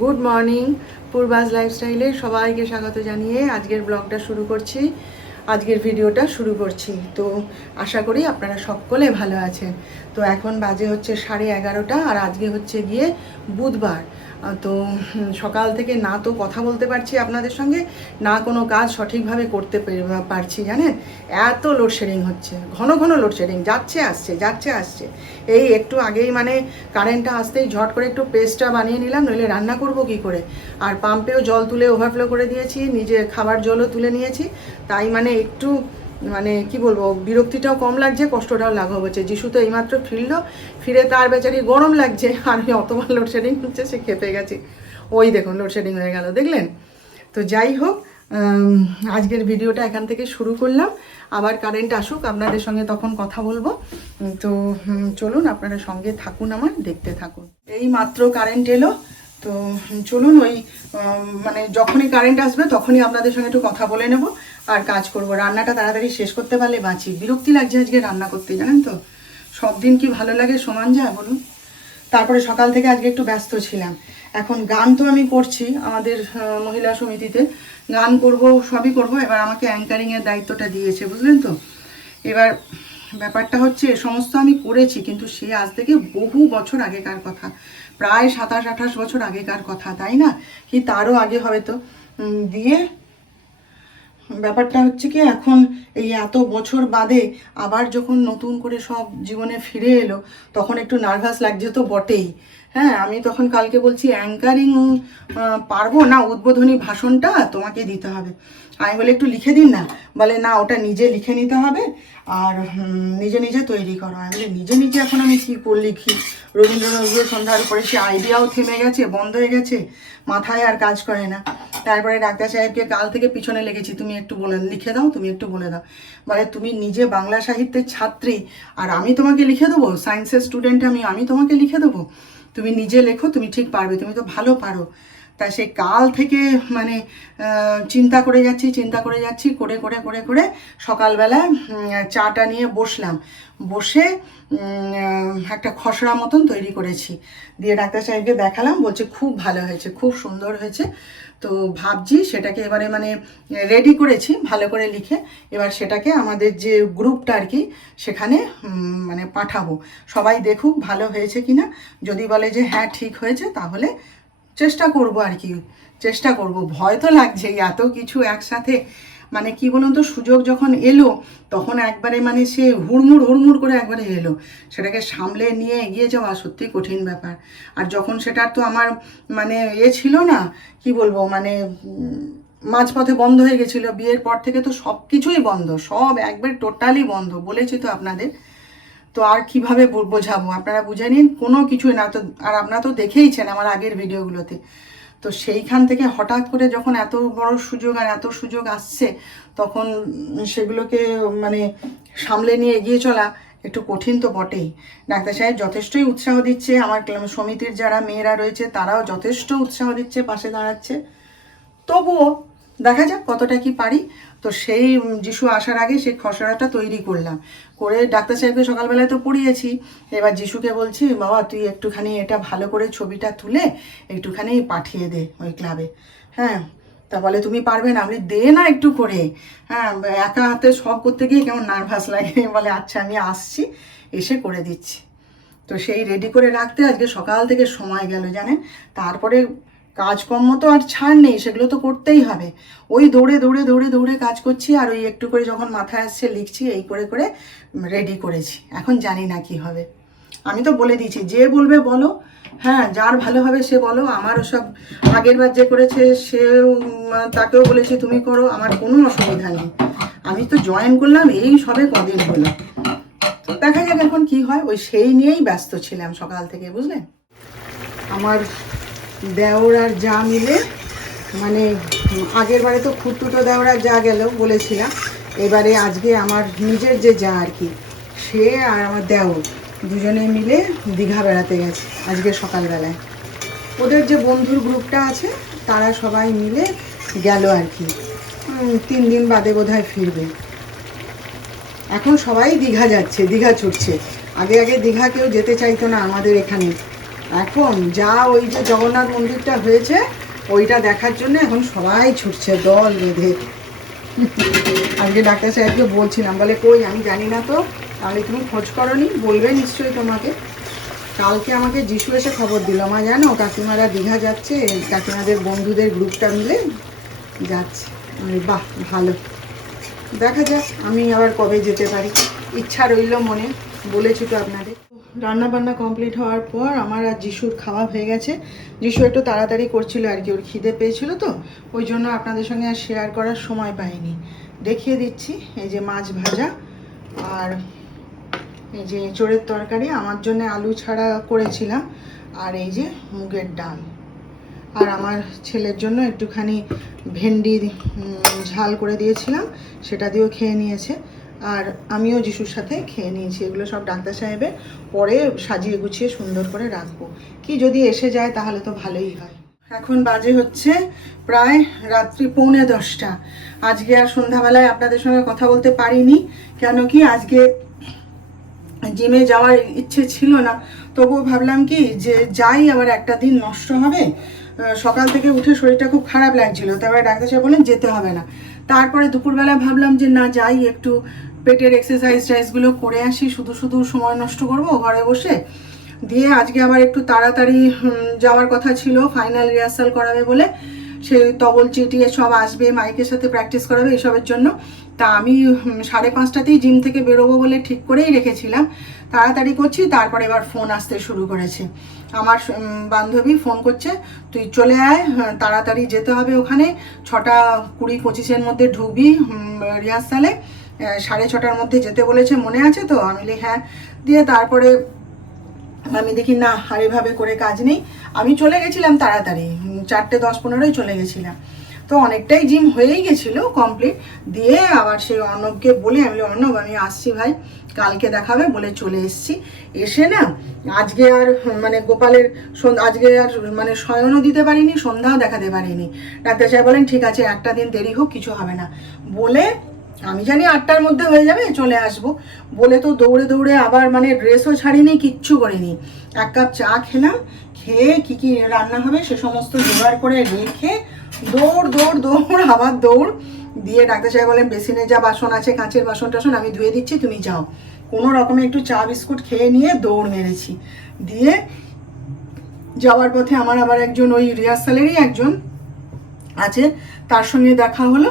Good morning পূর্বাজ লাইফস্টাইলে সবাইকে স্বাগত জানিয়ে আজকের ব্লগটা শুরু করছি। আজকের ভিডিওটা শুরু করছি। তো আশা করি আপনারা সকলে ভালো আছেন। তো এখন বাজে হচ্ছে সাড়ে এগারোটা আর আজকে হচ্ছে গিয়ে বুধবার। তো সকাল থেকে না তো কথা বলতে পারছি আপনাদের সঙ্গে, না কোনো কাজ সঠিকভাবে করতে পারছি, জানেন? এত লোডশেডিং হচ্ছে, ঘন ঘন লোডশেডিং যাচ্ছে, আসছে যাচ্ছে, আসছে। এই একটু আগেই মানে কারেন্টটা আসতেই ঝট করে একটু পেস্টটা বানিয়ে নিলাম, নইলে রান্না করব কি করে? আর পাম্পেও জল তুলে ওভারফ্লো করে দিয়েছি, নিজে খাবার জলও তুলে নিয়েছি, তাই মানে একটু মানে কি বলব, বিরক্তিটাও কম লাগছে, কষ্টটাও লাঘব হচ্ছে। যিশু তো এইমাত্র ফিরলো, ফিরে তার বেচারি গরম লাগছে, আর আমি অতবার লোডশেডিং হচ্ছে, সে খেপে গেছে। ওই দেখুন লোডশেডিং হয়ে গেল, দেখলেন? তো যাই হোক আজকের ভিডিওটা এখান থেকে শুরু করলাম। আবার কারেন্ট আসুক, আপনাদের সঙ্গে তখন কথা বলব। তো চলুন, আপনারা সঙ্গে থাকুন আমার, দেখতে থাকুন। এই মাত্র কারেন্ট এলো তো চলুন ওই মানে যখনই কারেন্ট আসবে তখনই আপনাদের সঙ্গে একটু কথা বলে নেব আর কাজ করব। রান্নাটা তাড়াতাড়ি শেষ করতে পারলে বাঁচি। বিরক্তি লাগছে আজকে রান্না করতে, জানেন তো? সব দিন কি ভালো লাগে? সমান যায়, বলুন। তারপরে সকাল থেকে আজকে একটু ব্যস্ত ছিলাম। এখন গান তো আমি করছি আমাদের মহিলা সমিতিতে। গান করব, সবই করব। এবার আমাকে অ্যাঙ্কারিংয়ের দায়িত্বটা দিয়েছে, বুঝলেন তো? এবার ব্যাপারটা হচ্ছে, এ সমস্ত আমি করেছি, কিন্তু সে আজ থেকে বহু বছর আগেকার কথা। প্রায় সাতাশ, আঠাশ বছর আগেকার কথা, তাই না? কি তারও আগে হয়তো দিয়ে ব্যাপারটা হচ্ছে কি, এখন এই এত বছর বাদে আবার যখন নতুন করে সব জীবনে ফিরে এলো, তখন একটু নার্ভাস লাগছে তো বটেই। হ্যাঁ আমি তখন কালকে বলছি অ্যাঙ্কারিং পারব? না, উদ্বোধনী ভাষণটা তোমাকে দিতে হবে। আমি বলে, একটু লিখে দিন না। বলে, না, ওটা নিজে লিখে নিতে হবে আর নিজে নিজে তৈরি করো। আমি বলে, নিজে নিজে এখন আমি কী করে, লিখি? রবীন্দ্র নজরুল সন্ধ্যার পরে সে আইডিয়াও থেমে গেছে, বন্ধ হয়ে গেছে, মাথায় আর কাজ করে না। তারপরে ডাক্তার সাহেবকে কাল থেকে পিছনে লেগেছি, তুমি একটু বলে, লিখে দাও, তুমি একটু বলে দাও। বলে, তুমি নিজে বাংলা সাহিত্যের ছাত্রী, আর আমি তোমাকে লিখে দেবো? সায়েন্সের স্টুডেন্ট আমি আমি তোমাকে লিখে দেবো? তুমি নিজে লেখো, তুমি ঠিক পারবে, তুমি তো ভালো পারো। তা সে কাল থেকে মানে চিন্তা করে যাচ্ছি, চিন্তা করে যাচ্ছি, করে করে করে করে সকালবেলা চাটা নিয়ে বসলাম। বসে একটা খসড়া মতন তৈরি করেছি। দিয়ে ডাক্তার সাহেবকে দেখালাম, বলছে খুব ভালো হয়েছে, খুব সুন্দর হয়েছে। তো ভাবছি সেটাকে এবারে মানে রেডি করেছি, ভালো করে লিখে এবার সেটাকে আমাদের যে গ্রুপটা আর কি, সেখানে মানে পাঠাবো। সবাই দেখুক ভালো হয়েছে কি না যদি বলে যে হ্যাঁ ঠিক হয়েছে, তাহলে চেষ্টা করব আর কি। চেষ্টা করব। ভয় তো লাগছে এত কিছু একসাথে মানে কি বলুন তো, সুযোগ যখন এলো, তখন একবারে মানে সে হুড়মুড় হুড়মুড় করে একবারে এলো। সেটাকে সামলে নিয়ে এগিয়ে যাওয়া সত্যি কঠিন ব্যাপার। আর যখন সেটার তো আমার মানে এ ছিল না, কি বলব মানে মাঝপথে বন্ধ হয়ে গেছিল। বিয়ের পর থেকে তো সব কিছুই বন্ধ, সব একবার টোটালি বন্ধ, বলেছি তো আপনাদের। তো আর কীভাবে বোঝাবো? আপনারা বুঝে নিন, কোনো কিছুই না। তো, আর আপনারা তো দেখেইছেন আমার আগের ভিডিওগুলোতে। তো সেইখান থেকে হঠাৎ করে যখন এত বড় সুযোগ আর এত সুযোগ আসছে, তখন সেগুলোকে মানে সামলে নিয়ে এগিয়ে চলা একটু কঠিন তো বটেই। ডাক্তার সাহেব যথেষ্টই উৎসাহ দিচ্ছে, আমার সমিতির যারা মেয়েরা রয়েছে, তারাও যথেষ্ট উৎসাহ দিচ্ছে, পাশে দাঁড়াচ্ছে। তবুও দেখা যাক কতটা কি পারি। তো সেই যিশু আসার আগে সেই খসড়াটা তৈরি করলাম। করে ডাক্তার সাহেবকে সকালবেলায় তো পড়িয়েছি। এবার যিশুকে বলছি, বাবা, তুই একটুখানি এটা ভালো করে ছবিটা তুলে একটুখানি পাঠিয়ে দে ওই ক্লাবে হ্যাঁ তা বলে, তুমি পারবে না, আমি দে না একটু করে। হ্যাঁ একা হাতে সব করতে গিয়ে কেমন নার্ভাস লাগে। বলে আচ্ছা আমি আসছি, এসে করে দিচ্ছি। তো সেই রেডি করে রাখতে আজকে সকাল থেকে সময় গেল, জানেন? তারপরে কাজকর্ম তো আর ছাড় নেই, সেগুলো তো করতেই হবে। ওই দৌড়ে দৌড়ে দৌড়ে দৌড়ে কাজ করছি আর ওই একটু করে যখন মাথায় আসছে লিখছি, এই করে করে রেডি করেছি। এখন জানি না কি হবে। আমি তো বলে দিয়েছি, যে বলবে বলো। হ্যাঁ যার ভালো হবে সে বলো। আমার ওসব আগের বার যে করেছে, সেও তাকেও বলেছি তুমি করো, আমার কোনো অসুবিধা নেই। আমি তো জয়েন করলাম, এই সবে কদিন হলো। তো দেখা যাক এখন কি হয়। ওই সেই নিয়েই ব্যস্ত ছিলাম সকাল থেকে বুঝলেন আমার দেওর আর যা মিলে মানে আগের বারে তো খুঁটুটো দেওর আর যা গেল বলেছিলাম, এবারে আজকে আমার নিজের যে যা আর কি, সে আর আমার দেওর, দুজনে মিলে দীঘা বেড়াতে গেছে আজকে সকালবেলায়। ওদের যে বন্ধুর গ্রুপটা আছে, তারা সবাই মিলে গেল আর কি তিন দিন বাদে বোধহয় ফিরবে। এখন সবাই দীঘা যাচ্ছে, দীঘা ছুটছে। আগে আগে দীঘা কেউ যেতে চাইতো না আমাদের এখানে। এখন যা ওই যে জগন্নাথ মন্দিরটা হয়েছে, ওইটা দেখার জন্য এখন সবাই ছুটছে, দল বেঁধে। আজকে ডাক্তার সাহেবকে বলছিলাম, বলে, কই, আমি জানি না তো, তাহলে তুমি খোঁজ করনি, বলবে নিশ্চয়ই তোমাকে। কালকে আমাকে যিশু এসে খবর দিল, মা, জানো, কাকিমারা দীঘা যাচ্ছে, কাকিমাদের বন্ধুদের গ্রুপটা মিলে যাচ্ছে। আমি, বাহ, ভালো। দেখা যাক, আমি আবার কবে যেতে পারি। ইচ্ছা রইল মনে, বলেছি তো আপনাদের। রান্না বান্না কমপ্লিট হওয়ার পর আমার আর যিশুর খাওয়া হয়ে গেছে। যিশু একটু তাড়াতাড়ি করছিল আর কি, ওর খিদে পেয়েছিল তো, ওই জন্য আপনাদের সঙ্গে আর শেয়ার করার সময় পাইনি। দেখিয়ে দিচ্ছি, এই যে মাছ ভাজা আর এই যে এঁচড়ের তরকারি, আমার জন্য আলু ছাড়া করেছিলাম আর এই যে মুগের ডাল। আর আমার ছেলের জন্য একটুখানি ভেন্ডি ঝাল করে দিয়েছিলাম, সেটা দিয়েও খেয়ে নিয়েছে। আর আমিও যিশুর সাথে খেয়ে নিয়েছি, এগুলো সব ডাক্তার সাহেবের। পরে সাজিয়ে গুছিয়ে সুন্দর করে রাখব। কি যদি এসে যায়, তাহলে তো ভালোই হয়। এখন বাজে হচ্ছে প্রায় রাত্রি পৌনে দশটা। আজকে আর সন্ধ্যাবেলায় আপনাদের সঙ্গে কথা বলতে পারিনি, কেন কি আজকে জিমে যাওয়ার ইচ্ছে ছিল না। তবুও ভাবলাম কি যে যাই, আবার একটা দিন নষ্ট হবে। সকাল থেকে উঠে শরীরটা খুব খারাপ লাগছিল, তারপরে ডাক্তার সাহেব বললেন, যেতে হবে না। তারপরে দুপুরবেলা ভাবলাম যে না, যাই, একটু পেটের এক্সারসাইজ টাইজগুলো করে আসি, শুধু শুধু সময় নষ্ট করব ঘরে বসে। দিয়ে আজকে আবার একটু তাড়াতাড়ি যাওয়ার কথা ছিল ফাইনাল রিহার্সাল করাবে বলে। সেই তবল চিটিয়ে সব আসবে, মাইকের সাথে প্র্যাকটিস করাবে এসবের জন্য। তা আমি সাড়ে পাঁচটাতেই জিম থেকে বেরোবো বলে ঠিক করেই রেখেছিলাম। তাড়াতাড়ি করছি তারপরে এবার ফোন আসতে শুরু করেছে। আমার বান্ধবী ফোন করছে তুই চলে আয় হ্যাঁ, তাড়াতাড়ি যেতে হবে ওখানে। ছটা কুড়ি পঁচিশের মধ্যে ঢুকবি রিহার্সালে। সাড়ে ছটার মধ্যে যেতে বলেছে মনে আছে তো? আমি বলি হ্যাঁ। দিয়ে তারপরে আমি দেখি না আর এভাবে করে কাজ নেই। আমি চলে গেছিলাম তাড়াতাড়ি চারটে দশ পনেরোই চলে গেছিলাম। তো অনেকটাই জিম হয়েই গেছিল কমপ্লিট দিয়ে আবার সেই অর্ণবকে বলে, আমি অর্ণব, আমি আসছি ভাই, কালকে দেখাবে। বলে চলে এসেছি। এসে না, আজকে আর মানে গোপালের আজকে আর মানে শয়নও দিতে পারিনি, সন্ধ্যাও দেখাতে পারিনি। ডাক্তার সাহেব বলেন, ঠিক আছে, একটা দিন দেরি হোক, কিছু হবে না। বলে, আমি জানি আটটার মধ্যে হয়ে যাবে, চলে আসব। বলে তো দৌড়ে দৌড়ে আবার মানে ড্রেসও ছাড়িনি, কিচ্ছু করিনি। এক কাপ চা খেলাম, খেয়ে কি কি রান্না হবে, সে সমস্ত জোগাড় করে রেখে দৌড় দৌড় দৌড় আবার দৌড়। দিয়ে ডাক্তার সাহেব বলেন, বেসিনে যা বাসন আছে, কাঁচের বাসন টাসন, আমি ধুয়ে দিচ্ছি, তুমি যাও। কোনো রকমে একটু চা, বিস্কুট খেয়ে নিয়ে দৌড় মেরেছি। দিয়ে যাওয়ার পথে আমার আবার একজন ওই রিহার্সালেরই একজন আছে, তার সঙ্গে দেখা হলো।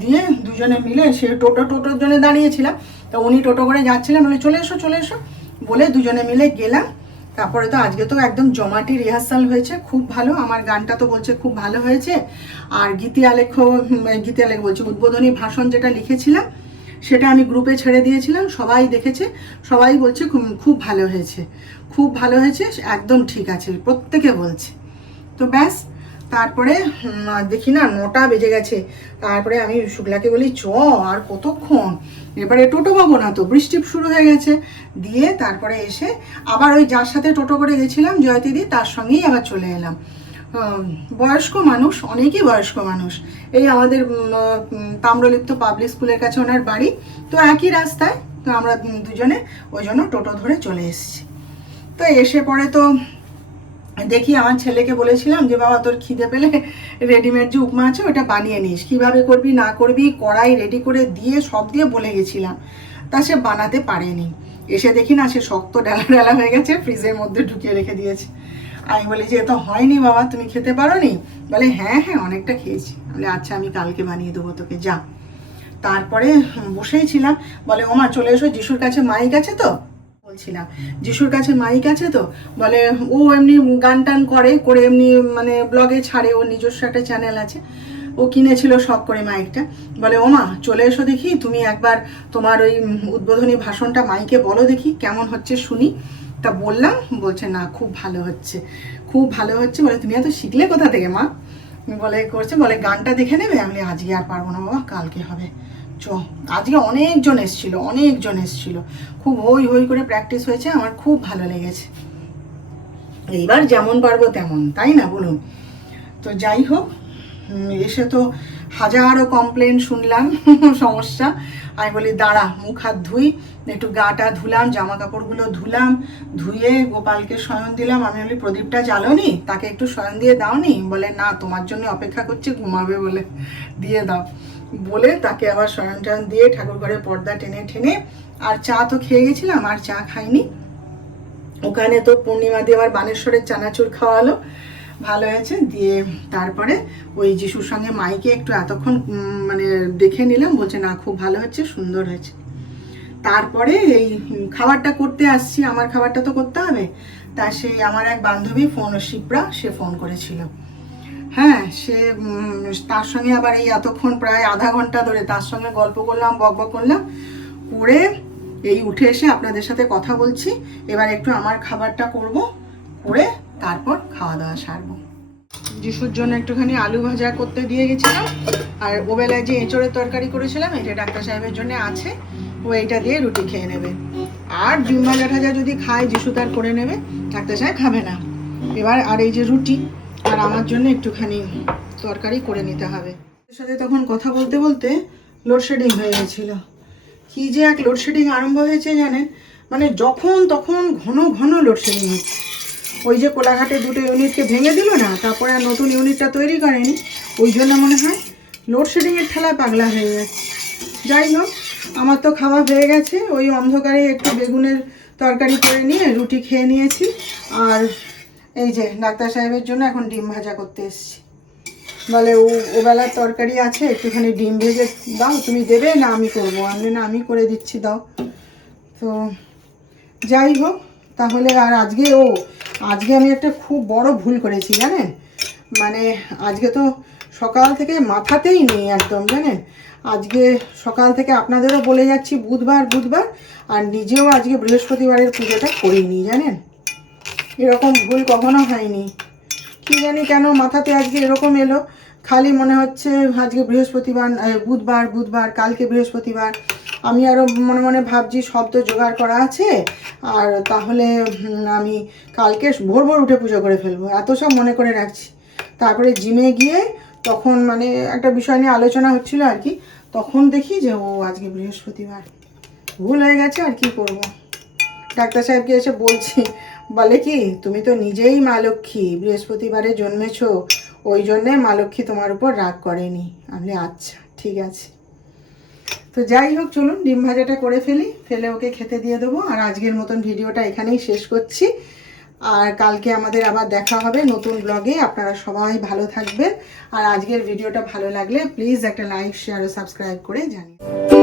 দিয়ে দুজনে মিলে সে টোটো, টোটোর জন্য দাঁড়িয়েছিলাম। তো উনি টোটো করে যাচ্ছিলেন, বলে, চলে এসো চলে এসো। বলে দুজনে মিলে গেলাম। তারপরে তো আজকে তো একদম জমাটি রিহার্সাল হয়েছে, খুব ভালো, আমার গানটা তো বলছে খুব ভালো হয়েছে। আর গীতি আলেখ গীতি আলেখ বলছে, উদ্বোধনী ভাষণ যেটা লিখেছিলাম, সেটা আমি গ্রুপে ছেড়ে দিয়েছিলাম, সবাই দেখেছে, সবাই বলছে খুব- ভালো হয়েছে, খুব ভালো হয়েছে, একদম ঠিক আছে, প্রত্যেকে বলছে। তো ব্যাস তারপরে দেখি না, নটা বেজে গেছে। তারপরে আমি শুক্লাকে বলি, চ, আর কতক্ষণ? এবারে টোটো পাবো না তো, বৃষ্টি শুরু হয়ে গেছে। দিয়ে তারপরে এসে আবার ওই যার সাথে টোটো করে গেছিলাম, জয়তিদি, তার সঙ্গেই আবার চলে এলাম। বয়স্ক মানুষ, অনেকই বয়স্ক মানুষ। এই আমাদের তাম্রলিপ্ত পাবলিক স্কুলের কাছে ওনার বাড়ি। তো একই রাস্তায়, তো আমরা দুজনে ওই জন্য টোটো ধরে চলে এসেছি। তো এসে পরে তো দেখি আমার ছেলেকে বলেছিলাম যে, বাবা, তোর খিদে পেলে রেডিমেড যে উপমা আছে, ওটা বানিয়ে নিস। কীভাবে করবি, না করবি, কড়াই রেডি করে দিয়ে সব দিয়ে বলে গেছিলাম। তা সে বানাতে পারেনি। এসে দেখি না, সে শক্ত ডালা ডালা হয়ে গেছে ফ্রিজের মধ্যে ঢুকিয়ে রেখে দিয়েছে। আমি বলি যে, এ তো হয়নি বাবা, তুমি খেতে পারো নি বলে হ্যাঁ হ্যাঁ অনেকটা খেয়েছি। বলে আচ্ছা আমি কালকে বানিয়ে দেবো তোকে, যা। তারপরে বসেই ছিলাম। বলে, ওমা, চলে এসো, যিশুর কাছে মাইক আছে তো? বলছিলাম। যিশুর কাছে মাইক আছে তো, বলে, ও এমনি গান টান করে করে এমনি মানে ব্লগে ছাড়ে, ওর নিজস্ব একটা চ্যানেল আছে। ও কিনেছিল শখ করে মাইকটা। বলে, ওমা, চলে এসো দেখি, তুমি একবার তোমার ওই উদ্বোধনী ভাষণটা মাইকে বলো দেখি, কেমন হচ্ছে শুনি। তা বললাম, বলছে, না, খুব ভালো হচ্ছে। খুব ভালো হচ্ছে? বলে, তুমি এত শিখলে কোথা থেকে মা? বলে, করছে। বলে, গানটা দেখে নেবে? আমি আজকে আর পারব না বাবা, কালকে হবে। আজকে অনেকজন এসছিল অনেকজন এসছিল। খুব হই হই করে প্র্যাকটিস হয়েছে, আমার খুব ভালো লেগেছে। এইবার যেমন পারব তেমন, তাই না বলুন? তো যাই হোক এসে তো হাজারো কমপ্লেন শুনলাম, সমস্যা। আমি বলি, দাঁড়া, মুখ হাত ধুই, একটু গাটা ধুলাম জামা কাপড়গুলো ধুলাম, ধুয়ে গোপালকে শয়ন দিলাম। আমি বলি, প্রদীপটা জ্বালোনি? তাকে একটু শয়ন দিয়ে দাওনি? বলে, না, তোমার জন্য অপেক্ষা করছে, ঘুমাবে বলে, দিয়ে দাও। বলে তাকে আবার শয়ন টয়ন দিয়ে ঠাকুর ঘরে পর্দা টেনে টেনে আর চা তো খেয়ে গেছিলাম, আর চা খাইনি। ওখানে তো পূর্ণিমা দিয়ে আবার বানেশ্বরের চানাচুর খাওয়ালো। ভালো হয়েছে, দিয়ে তারপরে ওই যিশুর সঙ্গে মাইকে একটু এতক্ষণ মানে দেখে নিলাম, বলছে, না, খুব ভালো হচ্ছে সুন্দর হয়েছে। তারপরে এই খাবারটা করতে আসছি, আমার খাবারটা তো করতে হবে। তা সেই আমার এক বান্ধবী, ফোন শিপ্রা, সে ফোন করেছিল। হ্যাঁ সে তার সঙ্গে আবার এই এতক্ষণ প্রায় আধা ঘণ্টা ধরে তার সঙ্গে গল্প করলাম, বক বক করলাম, করে এই উঠে এসে আপনাদের সাথে কথা বলছি। এবার একটু আমার খাবারটা করব, করে তারপর খাওয়া দাওয়া সারবো। যিশুর জন্য একটুখানি আলু ভাজা করতে দিয়ে গেছিলাম, আর ওবেলায় যে এঁচড়ের তরকারি করেছিলাম, এটা ডাক্তার সাহেবের জন্য আছে, ও এইটা দিয়ে রুটি খেয়ে নেবে। আর ডিম ভাজা যদি খায়, যিশু তার করে নেবে, ডাক্তার সাহেব খাবে না। এবার আর এই যে রুটি আর আমার জন্য একটুখানি তরকারি করে নিতে হবে। ওর সাথে তখন কথা বলতে বলতে লোডশেডিং হয়ে গেছিল। কি যে এক লোডশেডিং আরম্ভ হয়েছে জানেন? মানে যখন তখন ঘন ঘন লোডশেডিং হচ্ছে। ওই যে কোলাঘাটে দুটো ইউনিটকে ভেঙে দিল না, তারপরে আর নতুন ইউনিটটা তৈরি করেনি, ওই জন্য মনে হয় লোডশেডিংয়ের ঠেলায় পাগলা হয়ে যাচ্ছে। যাই হোক, আমার তো খাওয়া হয়ে গেছে, ওই অন্ধকারে একটু বেগুনের তরকারি করে নিয়ে রুটি খেয়ে নিয়েছি। আর এই যে ডাক্তার সাহেবের জন্য এখন ডিম ভাজা করতে এসেছি। বলে, ও ওবেলার তরকারি আছে, একটুখানি ডিম ভেজে দাও, তুমি দেবে না আমি করব? আমি না, আমি করে দিচ্ছি, দাও। তো যাই হোক, তাহলে আর আজকে, ও, আজকে আমি একটা খুব বড় ভুল করেছি, জানেন? মানে আজকে তো সকাল থেকে মাথাতেই নেই একদম, জানেন? আজকে সকাল থেকে আপনাদেরও বলে যাচ্ছি, বুধবার বুধবার, আর নিজেও আজকে বৃহস্পতিবারের পুজোটা করিনি, জানেন? এরকম ভুল কখনো হয়নি। কি জানি কেন মাথাতে আজকে এরকম এলো। খালি মনে হচ্ছে আজকে বৃহস্পতিবার বুধবার বুধবার, কালকে বৃহস্পতিবার। আমি আরও মনে মনে ভাবছি শব্দ জোগাড় করা আছে, আর তাহলে আমি কালকে ভোর ভোর উঠে পুজো করে ফেলব, এত সব মনে করে রাখছি। তারপরে জিমে গিয়ে তখন মানে একটা বিষয় নিয়ে আলোচনা হচ্ছিল আর কি, তখন দেখি যে, ও, আজকে বৃহস্পতিবার। ভুল হয়ে গেছে আর কি করব? ডাক্তার সাহেবকে এসে বলছি বলে কি, তুমি তো নিজেই মা লক্ষ্মী, বৃহস্পতিবারে জন্মেছ, ওই জন্যে মা লক্ষ্মী তোমার উপর রাগ করেনি। আমি আচ্ছা ঠিক আছে। তো যাই হোক, চলুন ডিম ভাজাটা করে ফেলি, ফেলে ওকে খেতে দিয়ে দেবো, আর আজকের মতন ভিডিওটা এখানেই শেষ করছি। আর কালকে আমাদের আবার দেখা হবে নতুন ব্লগে আপনারা সবাই ভালো থাকবেন। আর আজকের ভিডিওটা ভালো লাগলে প্লিজ একটা লাইক শেয়ার ও সাবস্ক্রাইব করে জানিয়ে